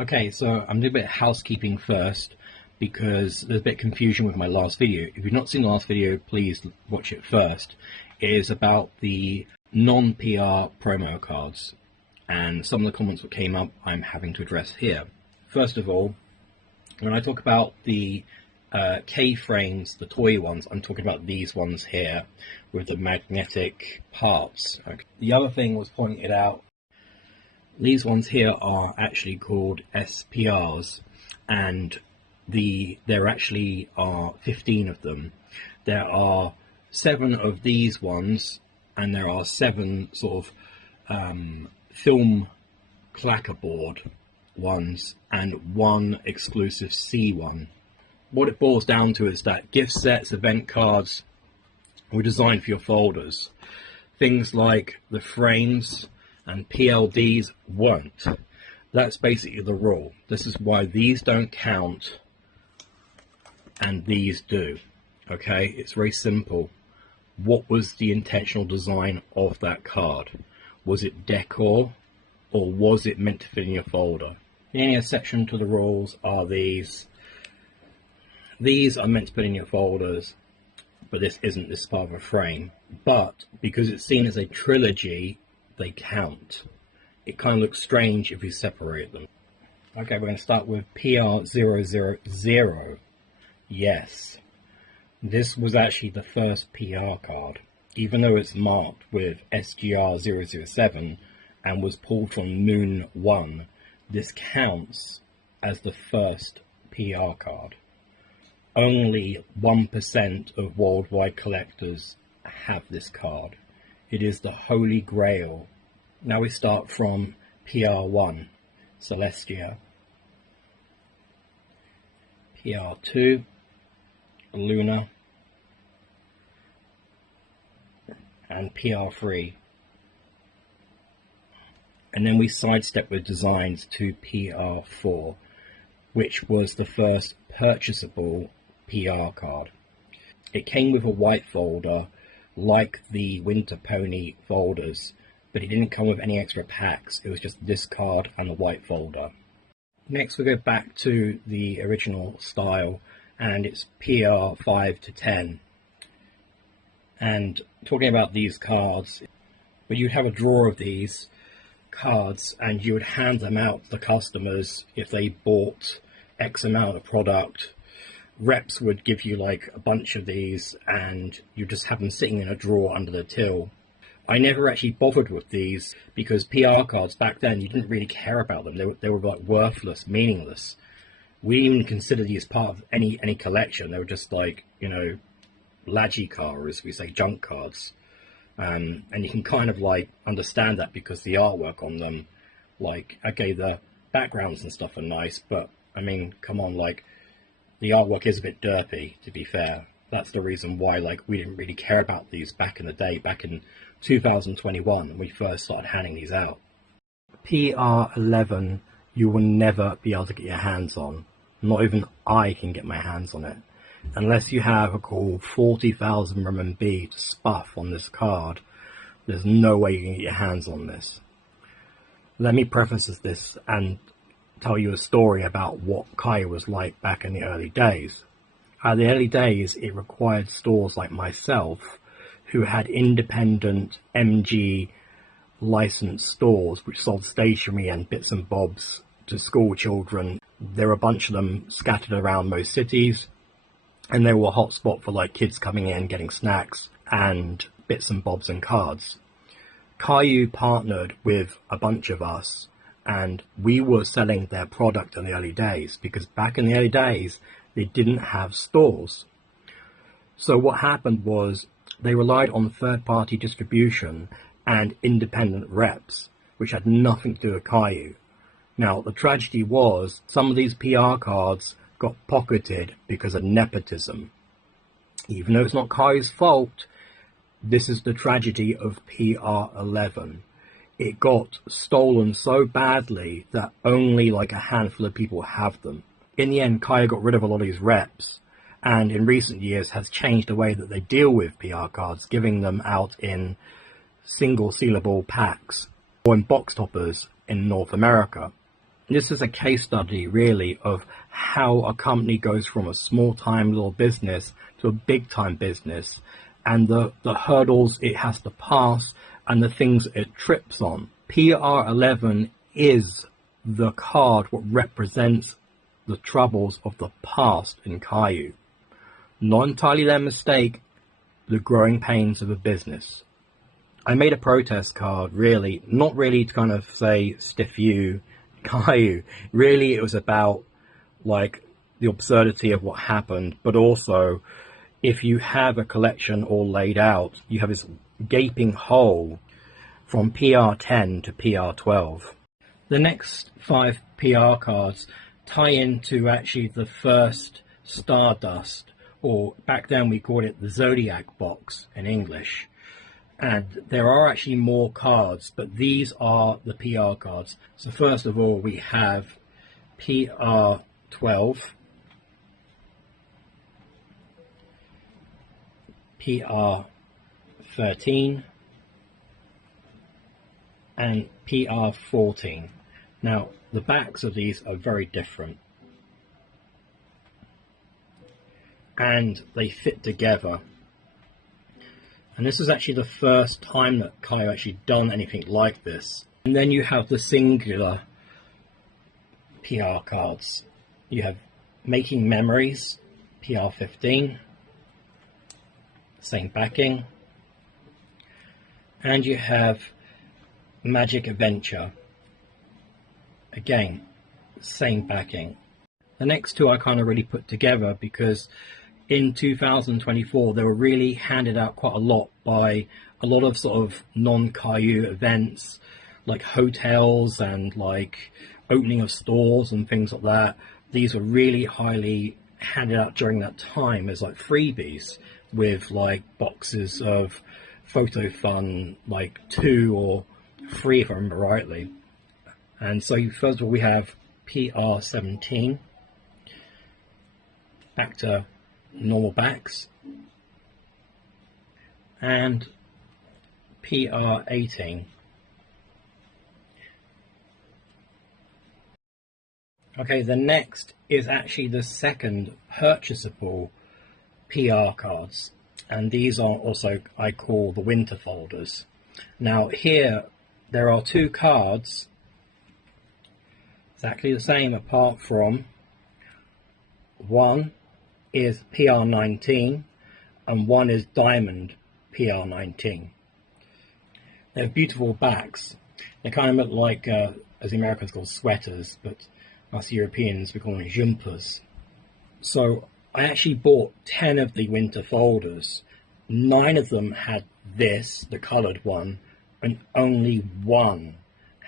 Okay, so I'm doing a bit of housekeeping first because there's a bit of confusion with my last video. If you've not seen the last video, please watch it first. It is about the non-PR promo cards and some of the comments that came up I'm having to address here. First of all, when I talk about the K-frames, the toy ones, I'm talking about these ones here with the magnetic parts. Okay. The other thing was pointed out, these ones here are actually called SPRs, and there actually are 15 of them. There are 7 of these ones, and there are 7 sort of film clackerboard ones, and 1 exclusive C one. What it boils down to is that gift sets, event cards were designed for your folders. Things like the frames and PLDs won't. That's basically the rule. This is why these don't count and these do. Okay, it's very simple. What was the intentional design of that card? Was it decor or was it meant to fit in your folder? The only exception to the rules are these. These are meant to put in your folders, but this isn't. This is part of a frame. But because it's seen as a trilogy, they count. It kind of looks strange if you separate them. Okay, we're going to start with PR000. Yes, this was actually the first PR card, even though it's marked with SGR007 and was pulled from Moon 1. This counts as the first PR card. Only 1% of worldwide collectors have this card. It is the Holy Grail. Now we start from PR1, Celestia. PR2, Luna. And PR3. And then we sidestep with designs to PR4, which was the first purchasable PR card. It came with a white folder like the Winter Pony folders, but it didn't come with any extra packs. It was just this card and the white folder. Next we go back to the original style, and it's PR5 to 10. And talking about these cards, but you'd have a drawer of these cards and you would hand them out to the customers if they bought X amount of product. Reps would give you like a bunch of these and you just have them sitting in a drawer under the till. I never actually bothered with these because PR cards back then, you didn't really care about them. They were like worthless, meaningless. We didn't even consider these part of any collection. They were just like, you know, Laggy car, as we say, junk cards. And you can kind of like understand that because the artwork on them, like, okay, the backgrounds and stuff are nice, but I mean, come on, like, the artwork is a bit derpy, to be fair. That's the reason why, like, we didn't really care about these back in the day, back in 2021, when we first started handing these out. PR11, you will never be able to get your hands on. Not even I can get my hands on it. Unless you have a cool 40,000 RMB to spuff on this card, there's no way you can get your hands on this. Let me preface this and tell you a story about what Kayou was like back in the early days. At the early days, it required stores like myself, who had independent MG licensed stores which sold stationery and bits and bobs to school children. There were a bunch of them scattered around most cities, and they were a hot spot for like kids coming in, getting snacks and bits and bobs and cards. Kayou partnered with a bunch of us, and we were selling their product in the early days because back in the early days they didn't have stores. So what happened was they relied on third-party distribution and independent reps, which had nothing to do with Kayou. Now the tragedy was some of these PR cards got pocketed because of nepotism. Even though it's not Kayou's fault, this is the tragedy of PR11. It got stolen so badly that only like a handful of people have them. In the end, Kayou got rid of a lot of these reps, and in recent years has changed the way that they deal with PR cards, giving them out in single sealable packs or in box toppers in North America. This is a case study really of how a company goes from a small time little business to a big time business, and the hurdles it has to pass and the things it trips on. PR11 is the card what represents the troubles of the past in Kayou. Not entirely their mistake, the growing pains of a business. I made a protest card, really, not really to kind of say, stiff you, Kayou. Really, it was about, like, the absurdity of what happened, but also, if you have a collection all laid out, you have this gaping hole from PR10 to PR12. The next 5 PR cards tie into actually the first Stardust, or back then we called it the Zodiac box in English. And there are actually more cards, but these are the PR cards. So first of all, we have PR12, PR13, and PR14. Now, the backs of these are very different, and they fit together. And this is actually the first time that Kayou actually done anything like this. And then you have the singular PR cards. You have Making Memories, PR15, same backing. And you have Magic Adventure, again, same backing. The next two I kind of really put together because in 2024 they were really handed out quite a lot by a lot of sort of non-Kayou events, like hotels and like opening of stores and things like that. These were really highly handed out during that time as like freebies, with like boxes of Photo Fun, like 2 or 3 if I remember rightly. And so first of all we have PR17, back to normal backs, and PR18. Okay, the next is actually the second purchasable PR cards, and these are also, I call the winter folders. Now here there are 2 cards exactly the same, apart from one is PR19 and one is Diamond PR19. They have beautiful backs. They kind of look like, as the Americans call sweaters, but us Europeans we call them jumpers. So I actually bought 10 of the winter folders. 9 of them had this, the coloured one, and only 1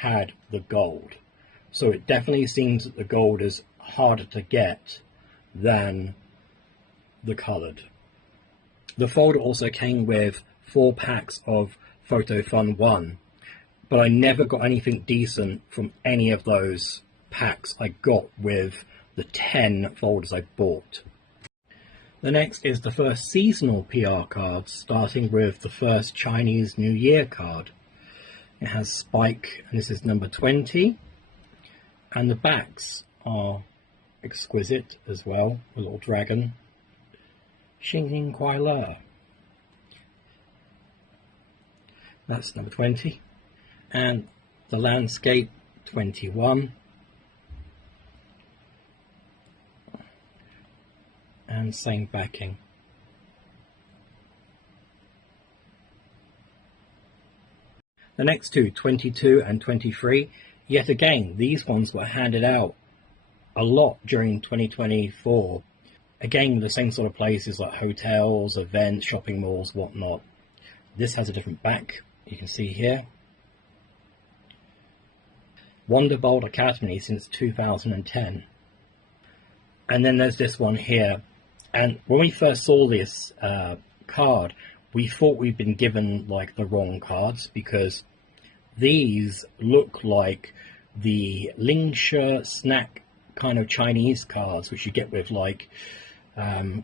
had the gold. So it definitely seems that the gold is harder to get than the coloured. The folder also came with 4 packs of Photo Fun 1, but I never got anything decent from any of those packs I got with the 10 folders I bought. The next is the first seasonal PR cards, starting with the first Chinese New Year card. It has Spike, and this is number 20, and the backs are exquisite as well, a little dragon. Xing Kuai Le. That's number 20. And the landscape, 21. And same backing. The next two, 22 and 23, yet again, these ones were handed out a lot during 2024. Again, the same sort of places like hotels, events, shopping malls, whatnot. This has a different back, you can see here. Wonderbolt Academy since 2010. And then there's this one here. And when we first saw this card, we thought we'd been given like the wrong cards, because these look like the Lingsha snack kind of Chinese cards, which you get with like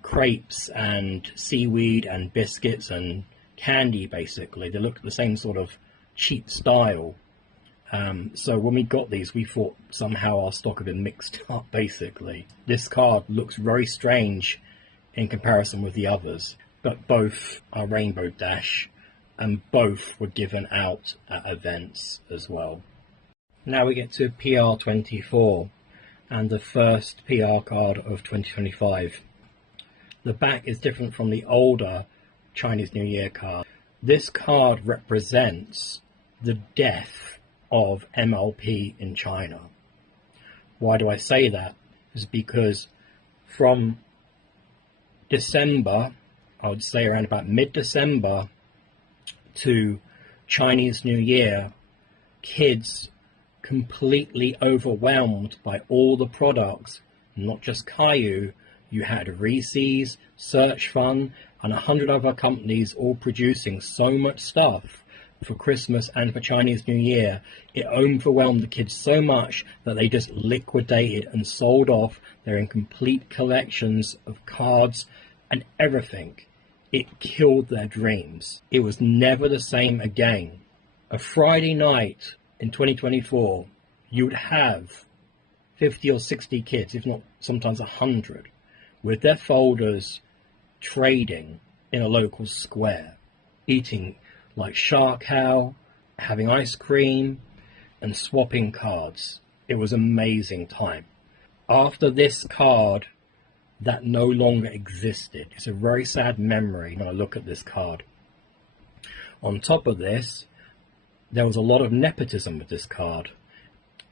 crepes and seaweed and biscuits and candy, basically. They look the same sort of cheap style. So when we got these, we thought somehow our stock had been mixed up, basically. This card looks very strange in comparison with the others, but both are Rainbow Dash, and both were given out at events as well. Now we get to PR24, and the first PR card of 2025. The back is different from the older Chinese New Year card. This card represents the death of MLP in China. Why do I say that? It's because from December, I would say around about mid-December to Chinese New Year, kids completely overwhelmed by all the products, not just Kayou. You had Reese's, Search Fun, and 100 other companies all producing so much stuff for Christmas and for Chinese New Year. It overwhelmed the kids so much that they just liquidated and sold off their incomplete collections of cards and everything. It killed their dreams. It was never the same again. A Friday night in 2024, you would have 50 or 60 kids, if not sometimes 100, with their folders trading in a local square, eating like shark how, having ice cream, and swapping cards. It was an amazing time. After this card, that no longer existed. It's a very sad memory when I look at this card. On top of this, there was a lot of nepotism with this card.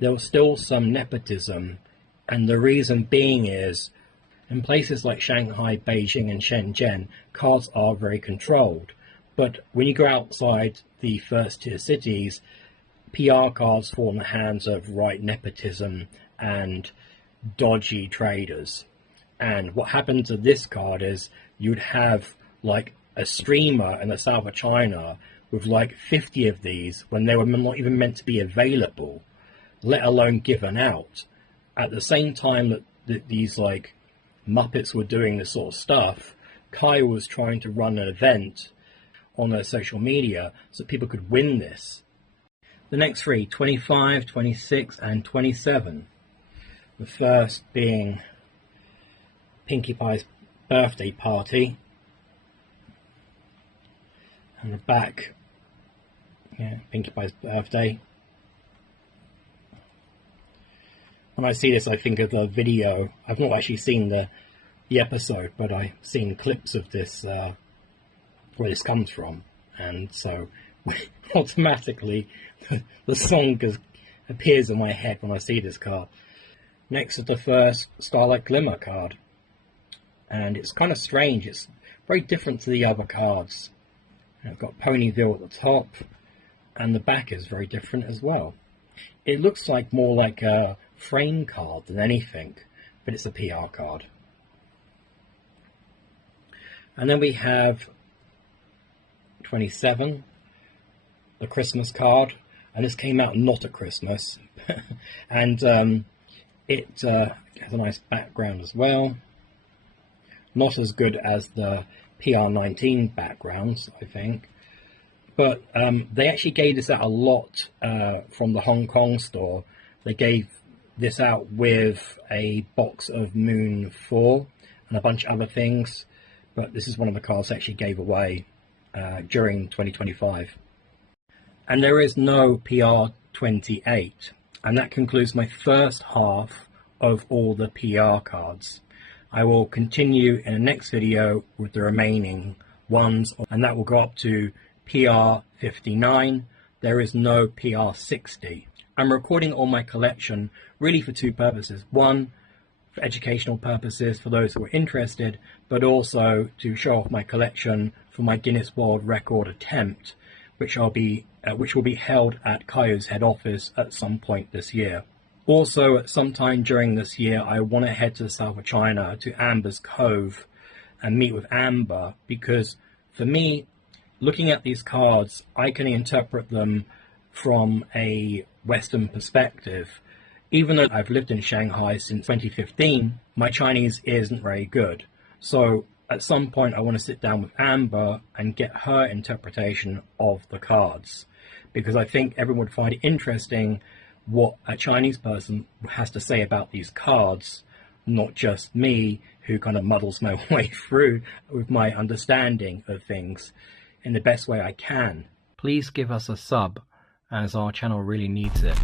There was still some nepotism, and the reason being is, in places like Shanghai, Beijing, and Shenzhen, cards are very controlled. But when you go outside the first-tier cities, PR cards fall in the hands of right nepotism and dodgy traders. And what happened to this card is you'd have like a streamer in the south of China with like 50 of these when they were not even meant to be available, let alone given out. At the same time that these like Muppets were doing this sort of stuff, Kayou was trying to run an event on their social media so people could win this. The next three, 25, 26, and 27. The first being Pinkie Pie's birthday party. And the back, yeah, Pinkie Pie's birthday. When I see this, I think of the video. I've not actually seen the episode, but I've seen clips of this, where this comes from. And so automatically the song appears in my head when I see this card. Next is the first Starlight Glimmer card. And it's kind of strange. It's very different to the other cards. I've got Ponyville at the top, and the back is very different as well. It looks like more like a frame card than anything, but it's a PR card. And then we have 27, the Christmas card, and this came out not at Christmas. And it has a nice background as well. Not as good as the PR19 backgrounds, I think. But they actually gave this out a lot from the Hong Kong store. They gave this out with a box of Moon 4 and a bunch of other things. But this is one of the cards they actually gave away during 2025. And there is no PR28. And that concludes my first half of all the PR cards. I will continue in the next video with the remaining ones, and that will go up to PR59. There is no PR60. I'm recording all my collection really for two purposes. One, for educational purposes for those who are interested, but also to show off my collection for my Guinness World Record attempt, which will be held at Kayou's head office at some point this year. Also, at some time during this year, I want to head to the south of China to Amber's Cove and meet with Amber, because for me, looking at these cards, I can interpret them from a Western perspective. Even though I've lived in Shanghai since 2015, my Chinese isn't very good. So at some point, I want to sit down with Amber and get her interpretation of the cards. because I think everyone would find it interesting what a Chinese person has to say about these cards, not just me, who kind of muddles my way through with my understanding of things in the best way I can. Please give us a sub, as our channel really needs it.